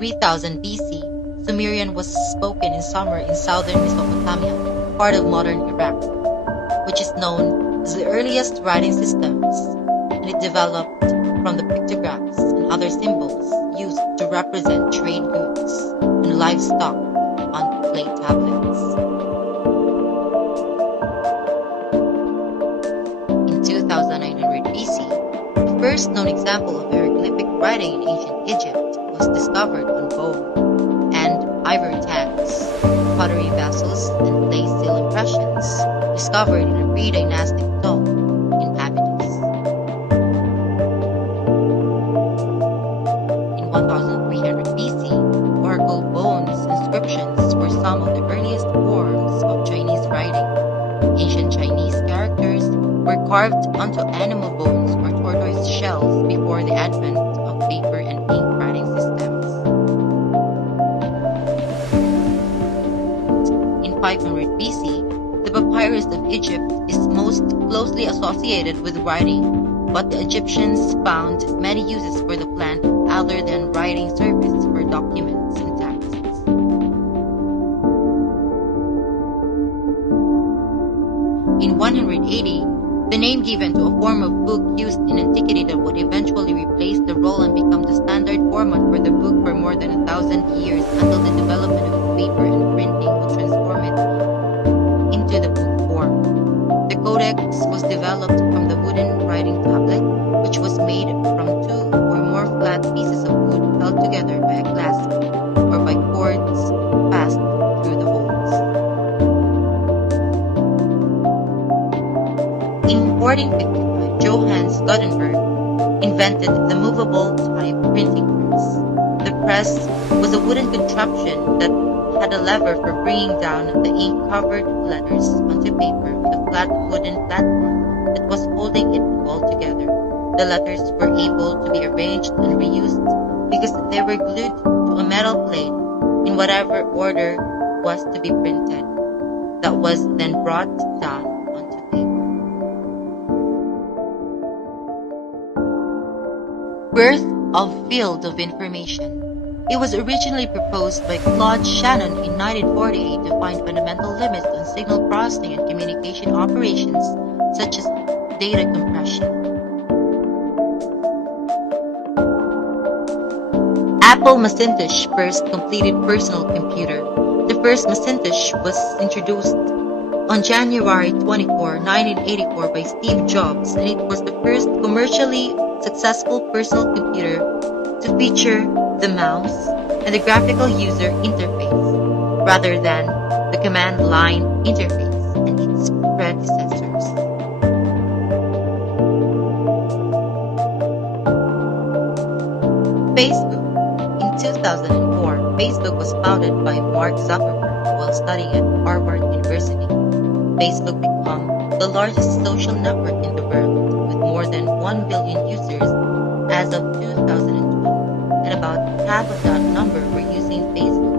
3000 BC, Sumerian was spoken in summer in southern Mesopotamia, part of modern Iraq, which is known as the earliest writing systems, and it developed from the pictographs and other symbols used to represent trade goods and livestock on clay tablets. In 2900 BC, the first known example of hieroglyphic writing in ancient Egypt was discovered on bone and ivory tags, pottery vessels, and clay seal impressions discovered in a pre-dynastic tomb in Abydos. In 1300 BC, oracle bones inscriptions were some of the earliest forms of Chinese writing. Ancient Chinese characters were carved onto animal bones or tortoise shells before the advent of paper and ink writing systems. In 500 BC, the papyrus of Egypt is most closely associated with writing, but the Egyptians found many uses for the plant other than writing service for documents and texts. In 180, the name given to a form of book used in antiquity that would eventually replace the roll and become the standard format for the book for more than 1,000 years until the development of paper and printing would transform it into the book form. The codex was developed from the wooden writing tablet, which was made from two or more flat pieces of wood held together by a clasp or by cords passed through the holes. In 1455, Johannes Gutenberg invented the movable type printing press. The press was a wooden contraption that had a lever for bringing down the ink-covered letters onto paper with a flat wooden platform that was holding it all together. The letters were able to be arranged and reused because they were glued to a metal plate in whatever order was to be printed, that was then brought down onto paper. Birth of Field of Information. It was originally proposed by Claude Shannon in 1948 to find fundamental limits on signal processing and communication operations, such as data compression. Apple Macintosh first completed personal computer. The first Macintosh was introduced on January 24, 1984 by Steve Jobs, and it was the first commercially successful personal computer to feature the mouse and the graphical user interface rather than the command line interface and its predecessors. Facebook. In 2004, Facebook was founded by Mark Zuckerberg while studying at Harvard University. Facebook became the largest social network in the world with more than 1 billion users as of 2012, and about half of that number were using Facebook